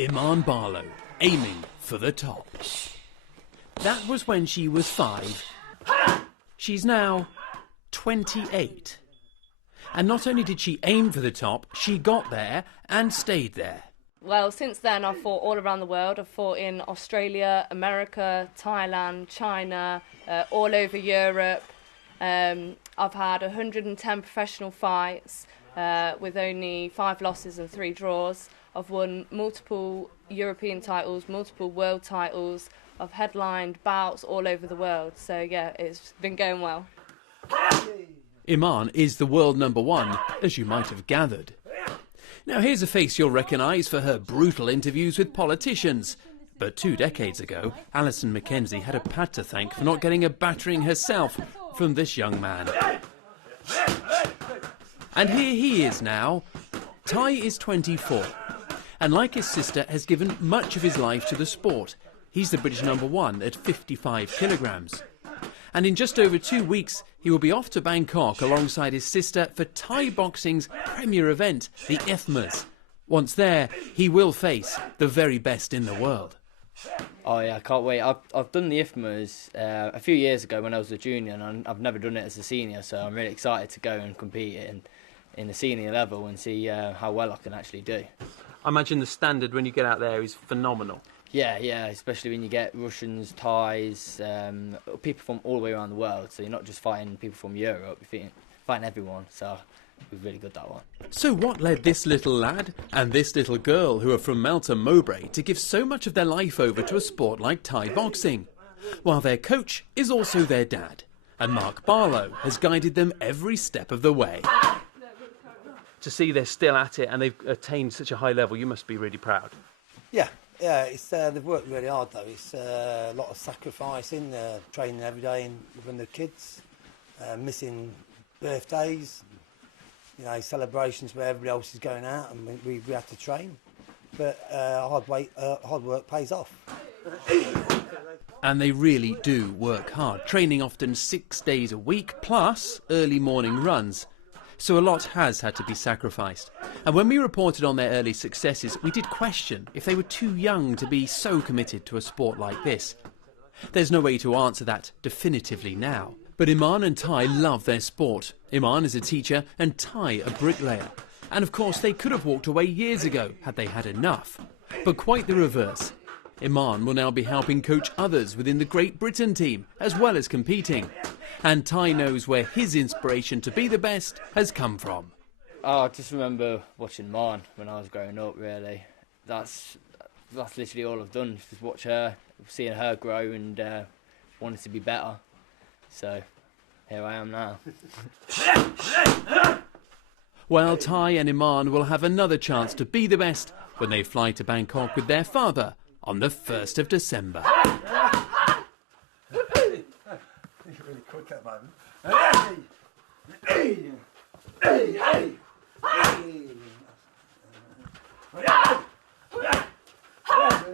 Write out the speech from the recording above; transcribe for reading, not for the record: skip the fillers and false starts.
Iman Barlow, aiming for the top. That was when she was 5. She's now 28. And not only did she aim for the top, she got there and stayed there. Well, since then I've fought all around the world. I've fought in Australia, America, Thailand, China, all over Europe. I've had 110 professional fights with only 5 losses and 3 draws. I've won multiple European titles, multiple world titles. I've headlined bouts all over the world. So yeah, it's been going well. Iman is the world #1, as you might have gathered. Now here's a face you'll recognise for her brutal interviews with politicians. But 2 decades ago, Alison Mackenzie had a pad to thank for not getting a battering herself from this young man. And here he is now. Ty is 24, and like his sister, has given much of his life to the sport. He's the British #1 at 55 kilograms. And in just over 2 weeks, he will be off to Bangkok alongside his sister for Thai boxing's premier event, the IFMAs. Once there, he will face the very best in the world. Oh yeah, I can't wait. I've done the IFMAs a few years ago when I was a junior, and I've never done it as a senior, so I'm really excited to go and compete in the senior level and see how well I can actually do. I imagine the standard when you get out there is phenomenal. Yeah, especially when you get Russians, Thais, people from all the way around the world. So you're not just fighting people from Europe, you're fighting everyone. So it was really good, that one. So what led this little lad and this little girl, who are from Melton Mowbray, to give so much of their life over to a sport like Thai boxing? While their coach is also their dad, and Mark Barlow has guided them every step of the way. To see they're still at it and they've attained such a high level, you must be really proud. Yeah, it's they've worked really hard though. It's a lot of sacrificing, training every day with the kids, missing birthdays, celebrations where everybody else is going out, and we have to train. But hard work pays off. And they really do work hard, training often 6 days a week, plus early morning runs. So a lot has had to be sacrificed. And when we reported on their early successes, we did question if they were too young to be so committed to a sport like this. There's no way to answer that definitively now. But Iman and Ty love their sport. Iman is a teacher and Ty a bricklayer. And of course they could have walked away years ago had they had enough. But quite the reverse. Iman will now be helping coach others within the Great Britain team, as well as competing. And Ty knows where his inspiration to be the best has come from. Oh, I just remember watching Iman when I was growing up, really. That's literally all I've done, just watch her, seeing her grow and wanting to be better. So, here I am now. Well, Ty and Iman will have another chance to be the best when they fly to Bangkok with their father on the 1st of December. He's really quick at the moment. Hey!